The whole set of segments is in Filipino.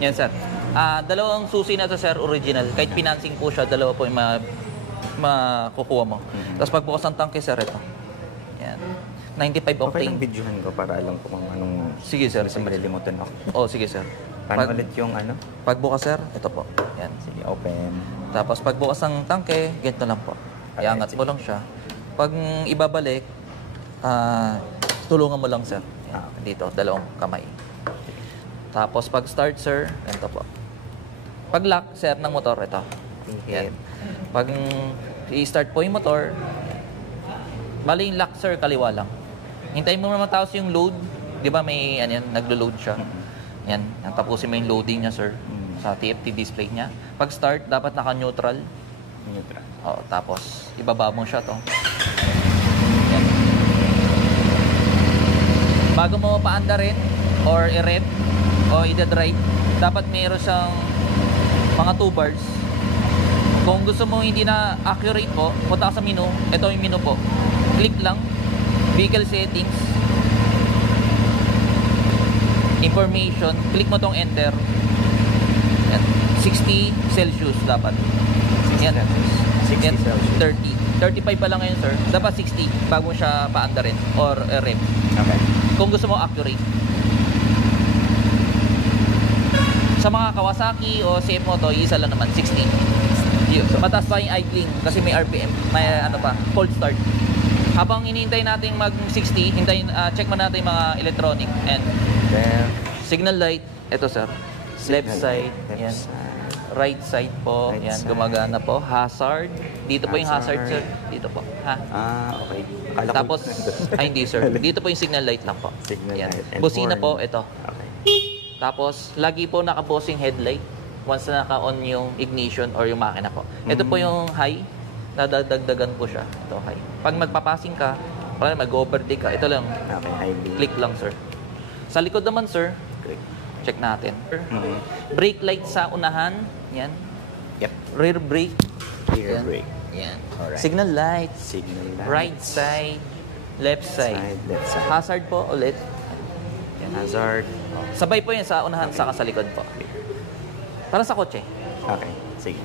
Yan sir. Dalawang susi na to sir, original. Kahit financing po siya, dalawa po yung makukuha mo. Tapos pagbukas ng tangke sir, ito. Yan. 95 octane. Okay lang videohan ko para alam ko kung anong... Sige sir. Kasi malilimutan ako. Oh, sige sir. Paano ulit yung ano? Pagbukas sir, ito po. Yan. Sige, open. Tapos pagbukas ng tangke, ganito lang po. Iangat mo lang siya. Pag ibabalik, tulungan mo lang sir. Yan. Dito, dalawang kamay. Tapos pag start sir, ganito po. Pag lock sir ng motor, ito. Yan. Pag i-start po yung motor, bali yung lock sir, kaliwa lang. Hintayin mo naman tapos yung load. Di ba may ano yan, naglo-load siya. Yan, tapusin mo yung loading niya sir sa TFT display niya. Pag start, dapat naka-neutral. Neutral. O, tapos ibaba mo siya to. Yan. Bago mo paanda rin or i-rev o i-drive, dapat mayroon siyang mga 2 bars. Kung gusto mo hindi na accurate po, punta ka sa menu. Ito yung menu po. Click lang, vehicle settings, information, click mo tong enter. Yan. 60 Celsius dapat. Yan. 60 Celsius. 30. 35 pa lang ngayon sir. Dapat 60 bago mo siya paanda rin or rev. Okay. Kung gusto mo accurate. Sa mga Kawasaki o CF Moto, isa lang naman, 60. So, mataas pa yung idling kasi may RPM, may ano pa, cold start. Habang hinihintay natin mag-60, check mo natin yung mga electronic. And There. signal light, ito sir. Left side, Left yan. side. Right side po, Right yan, side. gumagana po. Hazard, dito po yung hazard sir. Hazard. Dito po, ha? Okay. Akala ko- Tapos, hindi sir. Dito po yung signal light lang po. Signal Yan. light. And Busina horn. po, ito. Okay. Tapos, lagi po nakabossing headlight once na naka-on yung ignition or yung makina po. Ito po yung high, nadadagdagan po siya. Ito, high. Pag magpapassing ka, pag mag-overtake ka, ito lang, Okay, high beam. click lang, sir. Sa likod naman, sir, Click. check natin. Mhm. Brake light sa unahan, yan. Yep. Rear brake, Rear yan. brake. Yan. Alright. Signal light, Signal lights. right side, left side. Left side. Hazard po ulit. Yan. Hazard. Sabay po yan sa unahan, saka sa likod po. Para sa kotse. Okay, sige.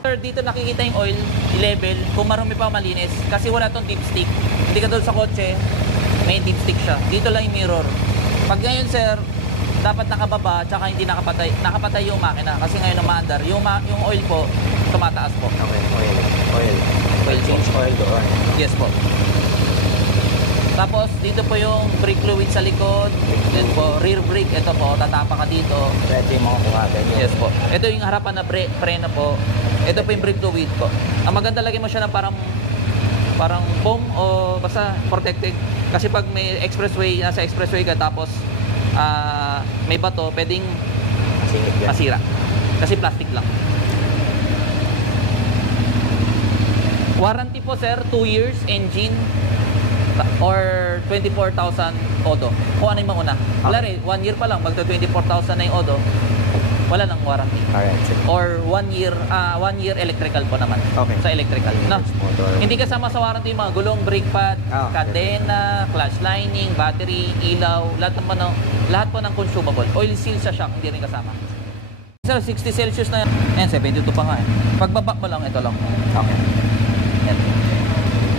Sir, dito nakikita yung oil level kung marumi pa malinis kasi wala tong dipstick. Hindi ka doon sa kotse, may dipstick siya. Dito lang yung mirror. Pag ngayon sir, dapat nakababa tsaka hindi nakapatay yung makina kasi ngayon umaandar. Yung oil po, tumataas po. Okay, oil. Oil change. Oil doon. Yes po. Tapos dito po yung brake fluid sa likod. Then po, rear brake, ito po, tatapa ka dito. Ito yung mga kuhagan. Yes po. Ito yung harapan na preno po. Ito po yung brake fluid po. Ang maganda lagyan mo siya ng parang foam o basta protected. Kasi pag may expressway, nasa expressway ka tapos may bato, pwedeng masira. Kasi plastic lang. Warranty po sir, 2 years engine or 24,000 odo. Kung ano yung mauna. Wala rin, 1 year pa lang, magto 24,000 na yung odo. wala nang warranty. Alright, sige. Or 1 year electrical po naman. Okay. Sa electrical. No? Motor. Hindi kasama sa warranty yung mga gulong, brake pad, Ah, okay. kadena, clutch lining, battery, ilaw, lahat po ng consumable. Oil seal sa shock, hindi rin kasama. Sir, 60 Celsius na yan. Ayan, 72 pa nga eh. Pagbaba mo lang, ito lang. Okay. Yan.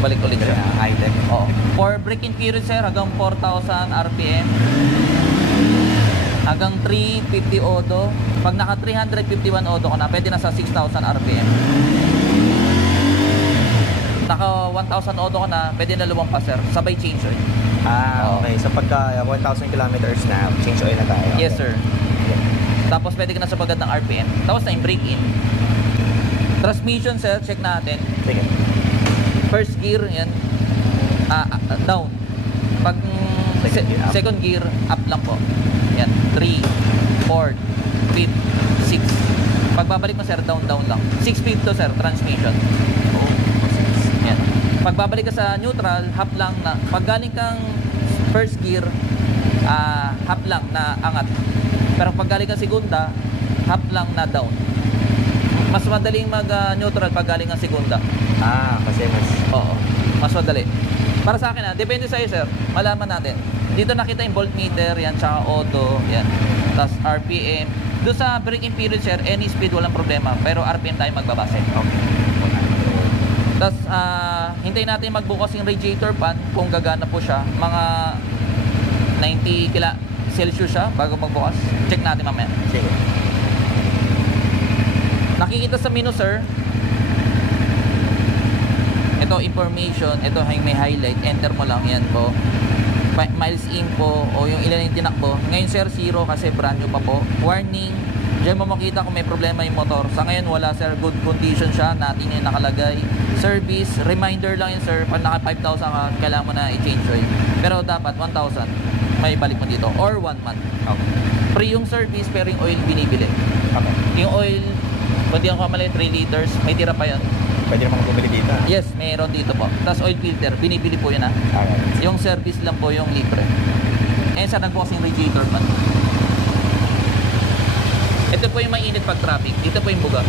Balik ulit siya. High-tech. Oo. For braking period, sir, hanggang 4,000 RPM. Hanggang 350 odo. Pag naka 351 odo ka na, pwede na sa 6,000 RPM. Naka 1,000 odo ka na, pwede na lumampas, sir. Sabay change oil. Okay. So pagka 1,000 kilometers na, change oil na tayo. Yes, Okay. sir. Tapos pwede ka na sa pagad ng RPM. Tapos na yung brake-in. Transmission, sir, check natin. Sige. First gear, yan. Down. Pag second gear, up lang po. Yan. 3, 4, 5, 6. Pagbabalik mo, sir, down lang. 6 speed to, sir, transmission. Yan. Pagbabalik ka sa neutral, half lang na. Pag galing kang first gear, half lang na angat. Pero pag galing kang segunda, half lang na down. Mas madaling mag-neutral pag galing kang segunda. Kasi mas... Oo, mas madali. Para sa akin depende sa iyo, sir. Malaman natin. Dito nakita yung voltmeter, yan, tsaka auto, yan. Tapos RPM. Doon sa braking period, sir, any speed, walang problema. Pero RPM tayo magbabase. Okay. Tapos, hintayin natin magbukas yung radiator fan kung gagana po siya. Mga 90 Celsius siya bago magbukas. Check natin mamaya. Sige. Nakikita sa menu, sir. Ito, information. Ito, may highlight. Enter mo lang. Yan po. Miles info o yung ilan yung tinakbo. Ngayon, sir, 0 kasi brand new pa po. Warning. Diyan mo makita kung may problema yung motor. Sa ngayon, wala, sir. Good condition siya. Natin yung nakalagay. Service. Reminder lang yun, sir. Pag naka 5,000 ka, kailangan mo na i-change oil. Pero dapat 1,000. May balik mo dito. Or 1 month. Okay. Free yung service pero yung oil binibili. Okay. Yung oil, kung di ako kamali, 3 liters. May tira pa yan. Pwede naman bumili dito. Yes, mayroon dito po. Tapos oil filter, binibili po yun Alright. Yung service lang po yung libre. Eh, sir, nagbukas yung radiator fan. Ito po yung mainit pag traffic. Dito po yung buga.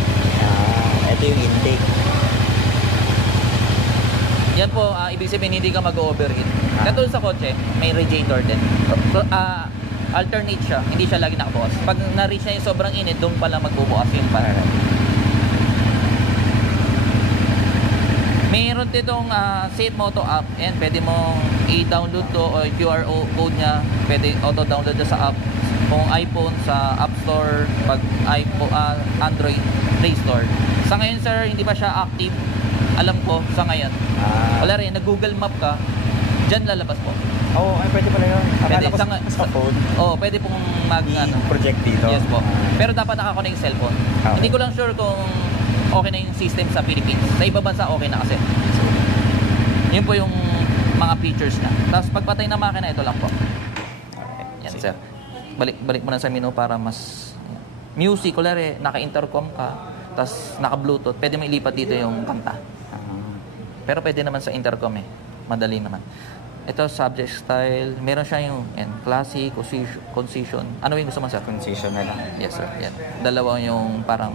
Ito yung intake. Yan po, ibig sabihin hindi ka mag-overheat. Katulad sa kotse, may radiator din. Alternate siya, hindi siya lagi nakabukas. Pag na-reach na yung sobrang init, doon pala magbubukas yung fan. Mayroon ditong Safe Moto app. Yan, pwede mong i-download to o QR code niya. Pwede auto-download na sa app. Kung iPhone, sa App Store. Pag Android, Play Store. Sa ngayon, sir, hindi pa siya active. Alam ko, sa ngayon. Wala rin, nag-Google Map ka, dyan lalabas po. Ay pwede pala yun. Pwede, Akala ko sa phone. Pwede pong Project dito. Yes po. Pero dapat nakakonect yung cellphone. Okay. Hindi ko lang sure kung okay na yung system sa Philippines. Sa iba bansa okay na kasi. Yun po yung mga features na. Tapos pagpatay na makina, ito lang po. Yan, sir. Balik mo na sa menu para mas... Music, kulari, naka-intercom ka, tapos naka-bluetooth, pwede mo ilipat dito yung kanta. Pero pwede naman sa intercom eh. Madali naman. Ito, subject style. Meron siya yung classic, concision. Ano yung gusto mo, sir? Concision na lang. Yes, sir. Yan. Dalawa yung parang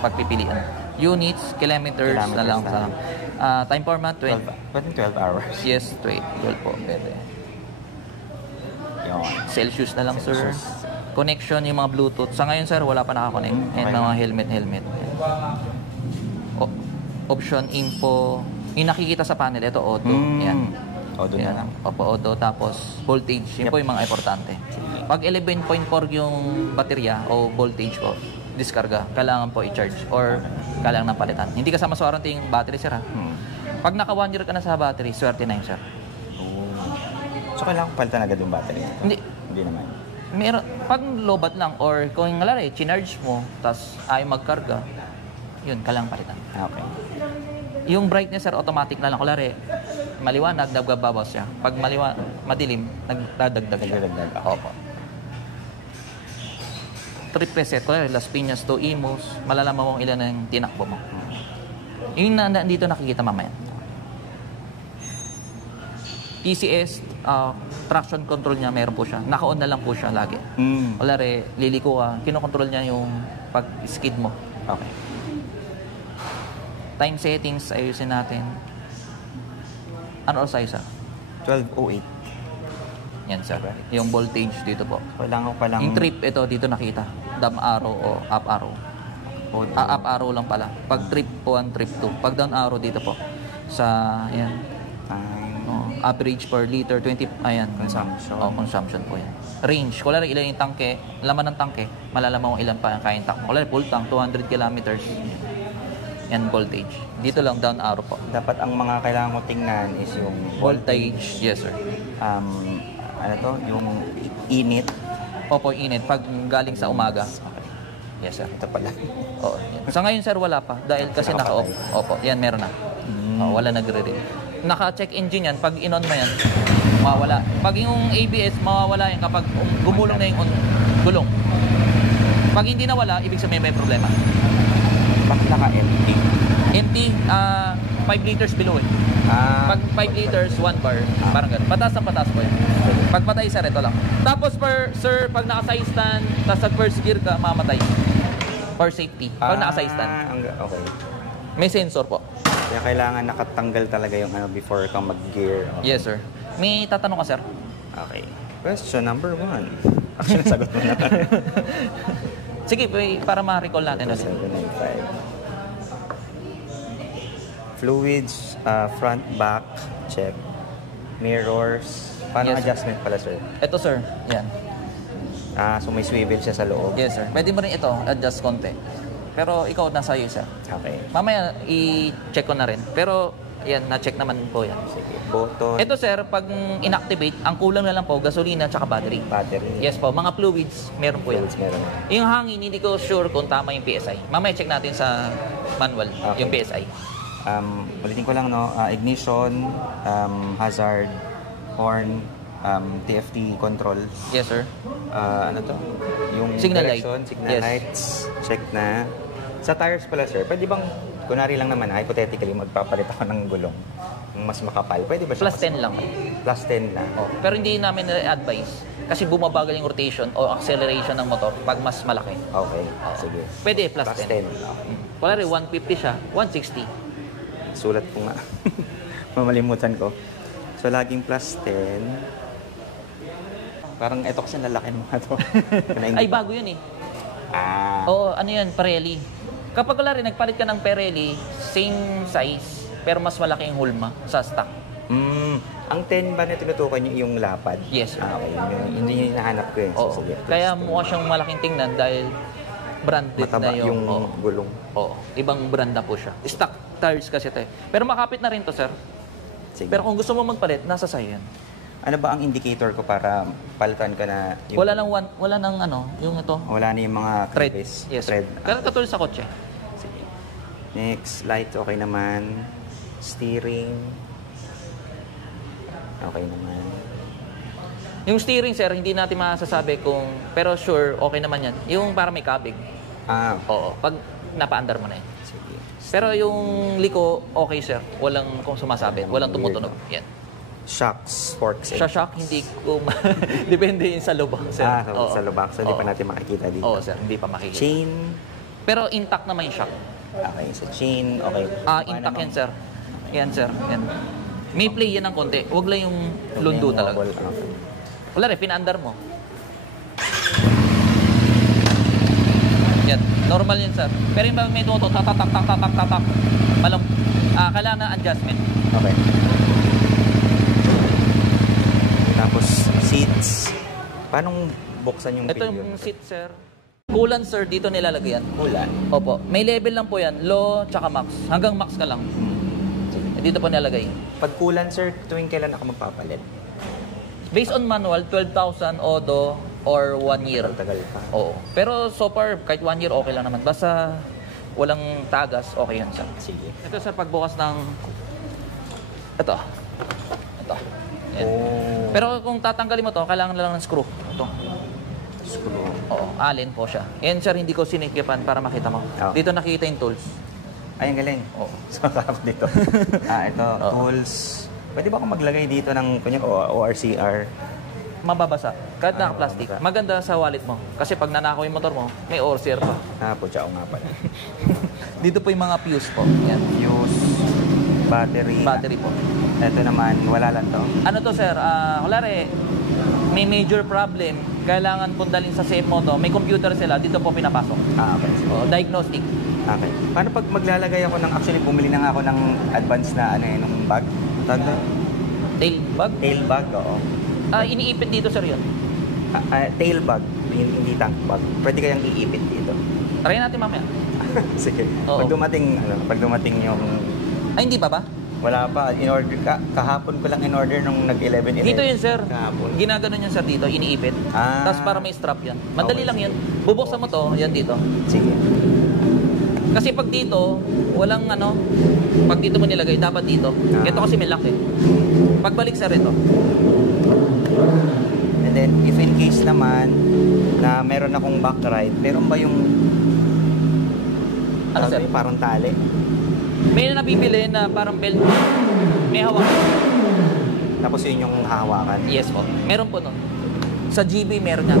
pagpipilian. Units, kilometers na lang. Time format, 12 hours. Yes, 12 po. Pwede. Yun. Celsius na lang, sir. Connection, yung mga Bluetooth. Sa ngayon, sir, wala pa nakakonect. And mga helmet. Option, info. Yung nakikita sa panel, ito, auto. Yan. Auto na lang. Opo, auto. Tapos, voltage. Yun po yung mga importante. Pag 11.4 yung baterya o voltage po, diskarga, kailangan po i-charge or kailangan ng palitan. Hindi kasama sa warranty yung battery, sir. Pag naka 1 year ka na sa battery, swerte na yun, sir. So, kailangan palitan agad yung battery? Hindi. Hindi naman. Meron, pag lobat lang or kung ngalari, chinarge mo, tas ayaw magkarga, yun, kailangan palitan. Okay. Yung brightness, sir, automatic na lang. Kulari, maliwanag, nagbabawas siya. Pag madilim, nagdadagdag siya. Nagdadagdag. Opo. Trip reset, kulari, Las Piñas to Imus, malalaman mo ilan ang tinakbo mo. Yung nandito nakikita mamaya. PCS, traction control niya, meron po siya. Naka-on na lang po siya lagi. Wala liliko ka, kinokontrol niya yung pag-skid mo. Okay. Time settings, ayusin natin. Ano size, sir? 1208. Yan, sir. Yung voltage dito po. Kailangan ko palang... Yung trip, ito, dito nakita. Down arrow o up arrow. Up arrow lang pala. Pag trip 1, trip 2. Pag down arrow dito po. Sa, yan. Average per liter, 20, ayan. Consumption. Consumption po yan. Range. Kung ilan yung tangke, laman ng tangke, malalaman kung ilan pa yung kayang takbo. Kung full tank, 200 kilometers. Yan, voltage. Dito lang, down arrow po. Dapat ang mga kailangan ko tingnan is yung Voltage. Yes, sir. Ano to? Yung init. Opo, init. Pag galing sa umaga. Yes, sir. Ito pala. Oo. Yan. Sa ngayon, sir, wala pa. Dahil kasi naka-off. Opo, yan, meron na. Wala nagre-ring. Naka-check engine yan. Pag in-on mo yan, mawawala. Pag yung ABS, mawawala yan kapag gumulong na yung gulong. Pag hindi nawala, ibig sabihin may problema. Bakit naka-empty? Empty, 5 liters below eh. Pag 5 liters, 1 bar. Parang gano'n. Pataas na pataas po yan. Pag patay, sir, ito lang. Tapos, sir, pag naka-side stand, tapos sa first gear ka, mamatay. For safety. Pag naka-side stand. Okay. May sensor po. Kaya kailangan nakatanggal talaga yung before kang mag-gear. Okay. Yes, sir. May tatanong ka, sir? Okay. Question number 1. Actually, nasagot mo na. Sige, para ma-recall natin. 795. Fluids, front, back, check. Mirrors. Paano Yes, sir. adjustment pala, sir? Ito, sir. Yan. So may swivel siya sa loob. Yes, sir. Pwede mo rin ito, adjust konti. Pero ikaw, nasa iyo, sir. Okay. Mamaya, i-check ko na rin. Pero, yan, na-check naman po yan. Sige. Button, Ito, sir, pag inactivate, ang kulang na lang po, gasolina at battery. battery. Yes po, mga fluids, meron po yan. Fluids meron. Yung hangin, hindi ko sure kung tama yung PSI. Mamaya check natin sa manual, Okay. yung PSI. Ulitin ko lang, no? Ignition, hazard, horn, TFT control. Yes, sir. Ano to? Yung Signal light. direction, signal Yes. lights, check na. Sa tires pala, sir, pwede bang, kunwari lang naman, hypothetically, magpapalit ako ng gulong, ng mas makapal. Pwede ba siya? Plus 10 lang. Plus 10 lang. Oh. Pero hindi namin advise kasi bumabagal yung rotation o acceleration ng motor pag mas malaki. Okay, sige. Pwede plus 10. 10. Okay. Wala rin, 150 siya, 160. Sulat ko nga. Mamalimutan ko. So, laging plus 10. Parang ito kasi lalaki ng mga to. Ay, bago yun eh. Oo, ano yan, Pirelli. Kapag wala rin, nagpalit ka ng Pirelli, same size, pero mas malaki yung hulma sa stock. Ang 10 ba na tinutukan niyo yung lapad? Yes, sir. Okay. Hindi yung hinahanap ko yun. Oo. So, sige. Kaya mukha siyang malaking tingnan dahil branded Mataba na yung oo. gulong. Oo, ibang brand na po siya. Stock tires kasi ito eh. Pero makapit na rin to, sir. Sige. Pero kung gusto mo magpalit, nasa sa'yo yan. Ano ba ang indicator ko para palitan ka na yung... Wala nang ano, yung ito. Wala na yung mga Thread. crevice. Yes. Thread. Pero katulad sa kotse. Sige. Next, light okay naman. Steering. Okay naman. Yung steering, sir, hindi natin masasabi kung... Pero sure, okay naman yan. Yung para may kabig. Oo. Pag napaandar mo na yan. Sige. Pero yung liko, okay, sir. Walang kung sumasabit. Walang tumutunog. Yan. Shocks, forks. Sa shock, hindi ko... Depende yun sa lubak, sir. Sa lubak. So, hindi pa Oo. natin makikita dito. Oo, sir. Hindi pa makikita. Chain. Pero intact naman yung shock. Okay, sa chain. Okay. Intact yan, sir. Yan, sir. Yan. May play yan ng konti. Huwag lang yung lundo talaga. Okay. Wala rin, pinaandar mo. Yan. Normal yan, sir. Pero yung may tuto, tatak. Malam. Kailangan na adjustment. Okay. Tapos, seats. Paano buksan yung Ito pillion? yung seat, sir. Coolant, sir, dito nilalagyan. Ulan. Opo. May level lang po yan. Low, tsaka max. Hanggang max ka lang. Dito po nilalagay. Pag kulan, sir, tuwing kailan ako magpapalit? Based on manual, 12,000 odo or 1 year. Tagal pa. Oo. Pero so far, kahit 1 year, okay lang naman. Basta walang tagas, okay yan, sir. Sige. Ito, sir, pagbukas ng... Ito. Yan. Oh. Pero kung tatanggalin mo to, kailangan lang ng screw. Ito. Screw. Oo, allen po siya. Yan, sir, hindi ko sinikipan para makita mo. Oh. Dito nakita yung tools. Ay, ang galing. Oo. So, ako dito. Ito. Oo. Tools. Pwede ba akong maglagay dito ng kunyang ORCR? Mababasa. Kahit Ah, naka-plastic. mababasa. Maganda sa wallet mo. Kasi pag nanakaw yung motor mo, may ORCR pa. Putya ko nga pala. Dito po yung mga fuse po. Yan. Fuse, battery. Battery po. Ito naman, wala lang to. Ano to sir? Kulari, may major problem. Kailangan pundalin sa safe mo to. May computer sila. Dito po pinapasok. Okay. Diagnostic. Okay. Paano pag maglalagay ako ng, actually bumili na nga ako ng advance na nung bag? Tawag na? Tail bag. Tail bag, oo. Iniipit dito sir yun. Tail bag, hindi tank bag. Pwede kayang iipit dito. Try natin mamaya. Sige. Oo. Pag dumating yung Ay, hindi pa ba? wala pa, in-order kahapon ko lang in-order nung nag-11-11. Dito yun sir. Kahapon. Ginaganon yun sir dito. Iniipit. Tapos para may strap yan. Madali Okay, lang sige. yun. Bubuksan mo to. Yan dito. Sige. Kasi pag dito, walang pag dito mo nilagay, dapat dito. Ito kasi may lock eh. Pagbalik sir ito. And then, if in case naman na meron akong back ride, meron ba yung Ano, tawag sir? yun, parang tali? May nabibili na parang belt. May hawak. Tapos yun yung hahawakan? Yes po. Meron po nun. Sa GB meron yan.